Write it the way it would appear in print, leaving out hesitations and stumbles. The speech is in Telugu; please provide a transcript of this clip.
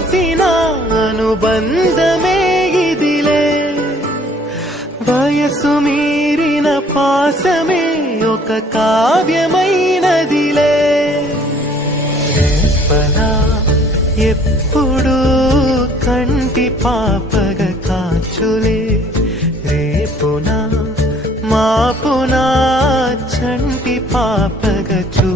చూసిన అనుబంధమే ఇదిలే వయసు మీరిన పాసమే ఒక కావ్యమైనదిలే రేపనా ఎప్పుడు కంటి పాపగ కాచులే రేపునా మాపునా చంటి పాపగ చూ